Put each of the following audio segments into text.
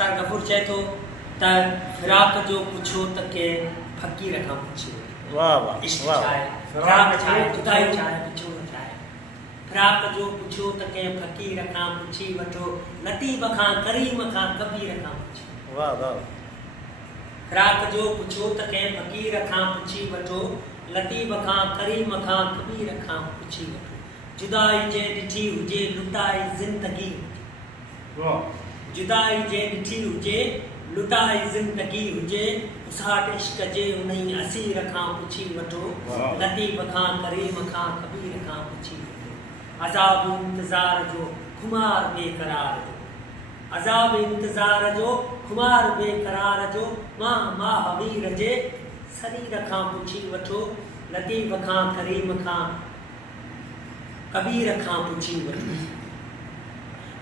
उस्ताद गफूर चए थो त फिराक जो पुछो त के फ़कीर खां पुछो। वाह वाह इश्क वाह छा आहे, फिराक छा आहे, जुदाई छा आहे, विछोड़ छा आहे। फिराक जो पुछो त के फ़कीर खां पुछी वठो, लतीफ़ खां करीम खां कबीर खां पुछो। वाह वाह फिराक जो पुछो त के फ़कीर खां पुछी वठो, लतीफ़ खां करीम खां कबीर खां पुछी वठो। जुदाई जे ॾिठी हुजे लुटाई ज़िंदगी, जुदाई जे ॾिठी हुजे लुटाई ज़िंदगी हुजे, उसाट इश्क जे उन्हीं असीर खां पुछी वठो, लतीफ़ खां करीम खां कबीर खां पुछी वठो। अज़ाब इंतज़ार जो खुमार बेकरार जो, अज़ाब इंतज़ार जो खुमार बेकरार जो, मां महावीर जे शरीर खां पुछी वठो, लतीफ़ खां करीम खां कबीर खां पुछी वठो।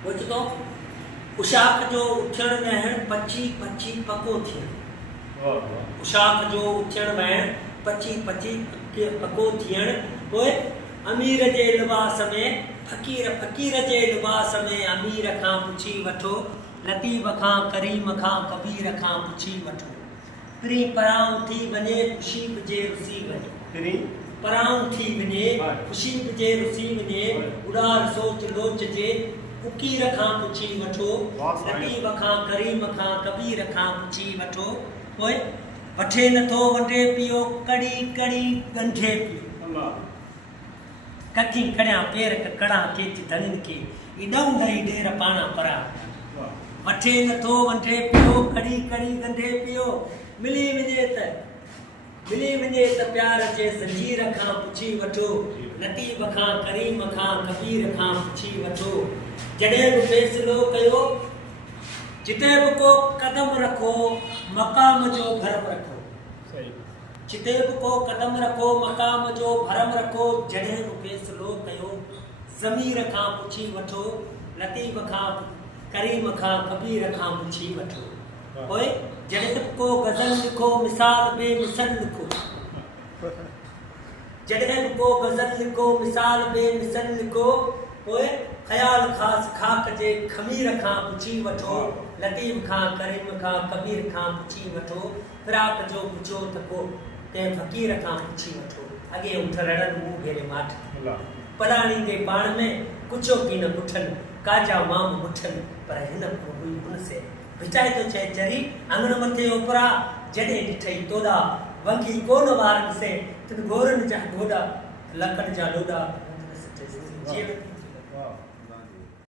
बुझो उशाक जो उथण वहण पची पची पको थियण, उशाक जो उथण वहण पची पची पको थियण, पोइ अमीर जे लिबास में फ़कीर, फ़कीर जे लिबास में अमीर खां पुछी वठो, लतीफ़ खां करीम खां कबीर खां पुछी वठो। पिरी पराऊं थी वञे ख़ुशी जे रुसी वञे, पराऊं थी वञे ख़ुशी जे रुसी वञे, उॾार सोच लोच जे फ़कीर खां पुछी वठो, लतीफ़ खां करीम खां कबीर खां पुछी वठो। पोइ वठे नथो वंडे पियो कड़ी कड़ी ॻंढे पियो, कखी खणिया पेर कड़ा केच धनन के इडऊं दई ढेर पाना परा। वठे नथो वंडे पियो कड़ी कड़ी ॻंढे पियो, मिली वञे त प्यार जे ज़ंजीर खां पुछी वठो, लतीफ़ खां करीम खां कबीर खां पुछी वठो। जॾहिं बि फ़ैसिलो कयो, जिते बि को कदम रखो, मक़ाम जो भरम रखो, जिते बि को कदम रखो, मक़ाम जो भरम रखो। जॾहिं बि फ़ैसिलो कयो, ज़मीर खां पुछी वठो, लतीफ़ खां करीम खां कबीर खां पुछी वठो। पोइ जॾहिं बि को गज़ल लिखो, मिसाल बेमिसल लिखो, जॾहिं बि को गज़ल लिखो, मिसाल बेमिसल लिखो। पोइ ख़याल ख़ासि खाक जे ख़मीर खां पुछी वठो, लतीफ़ खां करीम खां कबीर खां पुछी वठो। फिराक जो पुछो त को कंहिं फ़कीर खां पुछी वठो। अॻे उथड़नि मूं भेरे माठ, पलाणी के पाण में कुझो की न पुठनि, काजा माम मुठनि, पर हिन हुई हुन से भिटाए तो चए चरी अंगण मथे उपरा, जॾहिं ॾिठई तोड़ा वंगी कोन वारनि से, तिन गोरनि जा गोॾा लकड़ जा लोॾा।